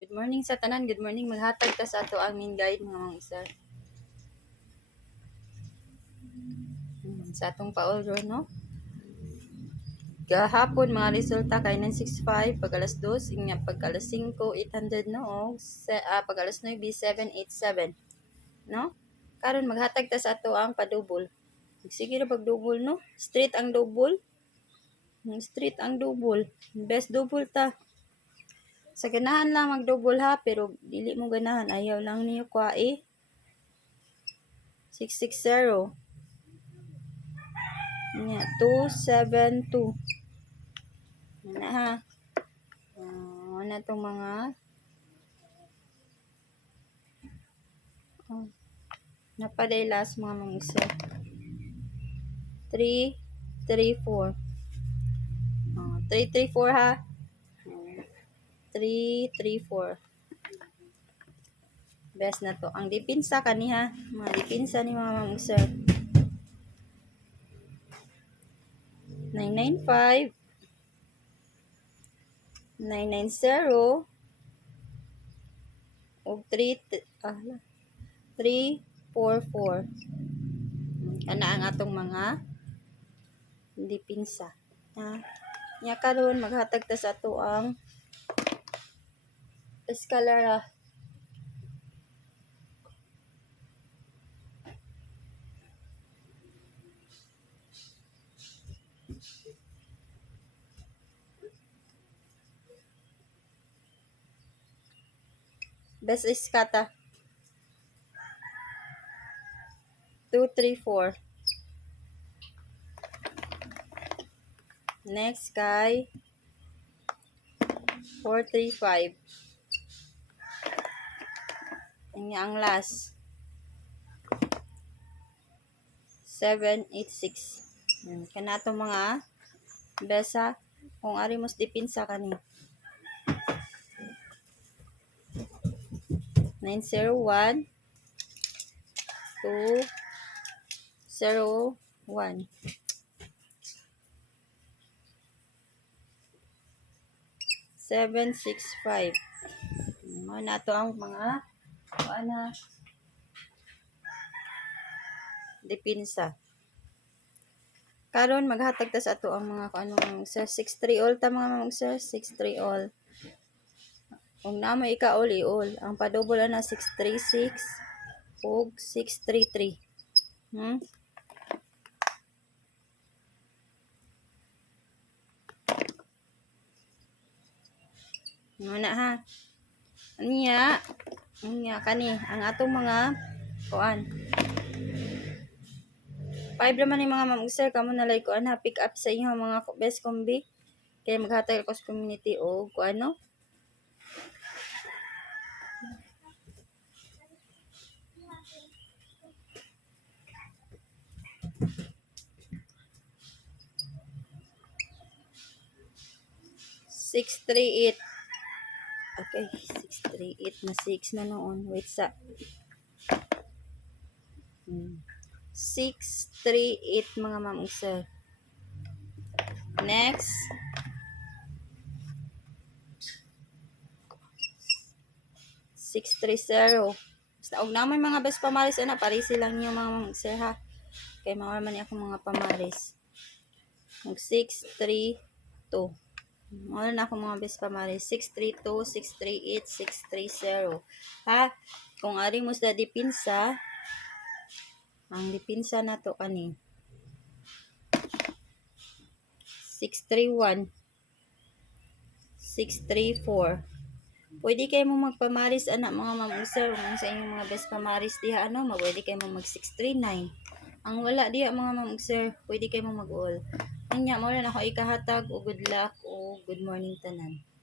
Good morning sa tanan, good morning. Maghatag ta sa ato ang main guide mga sir. Sa atong pa-all no. Gahapon mga resulta kay 965 pag alas 2, inya pag alas 5 800 no, pag alas 9 787 no. Karon maghatag ta sa ato ang padouble. Sige ra pag double no. Straight ang double. Straight ang double. Best double ta. Sa ganahan lang mag-double ha, pero dili mo ganahan. Ayaw lang niyo kwa 660. Nya, 272. Ano ha? Ano itong mga napaday last mga mangsa. 3, 3, 4. 3, 3, 4 ha? 3, 3, 4. Best na to. Ang dipinsa kaniha. Mga dipinsa ni mga mangsa. 995. 990. O 3, 3, 4, 4. Kana ang atong mga dipinsa. Nya karon maghatag ta sa ato ang escalara. Best is kata 2, 3, 4. Next kay 4, 3, 5. Ang ang last 7, 8, 6. Kana to mga besa kung ari mos dipinsa kani 901 201 765. Mo na to ang mga dipinsa. Karon maghatag ta sa ato ang mga kanong sir 63 all ta mga sir 63 all. Kung namo ika all i-all, ang padouble na 636 ug 633. Muna ha. Anya kani ang atong mga kuan 5 naman yung mga ma'am-sir kamo na like kuan ha pick up sa inyo mga best combi kay maghatag ako sa community o kuano 638. Okay, 638 na 6 na noon. Wait sa 638 mga ma'am-sir. Next 630. Basta og naman mga best pamaris ana parisi lang niyo mga ma'am-sir ha. Kay mawala man ako mga pamaris. Mag 632. Wala na ako mga best pamaris. 632, 638, 630. Ha? Kung ari mo sa dipinsa, ang dipinsa na to kani 631, 634. Pwede kayo mo magpamaris anak mga ma'am-sir kung sa inyong mga best pamaris diha ano, pwede kayo mo mag 639. Ang wala diha mga ma'am-sir, pwede kayo mo mag-all. Anya mo na ako ikahatag o good luck o good morning tanan.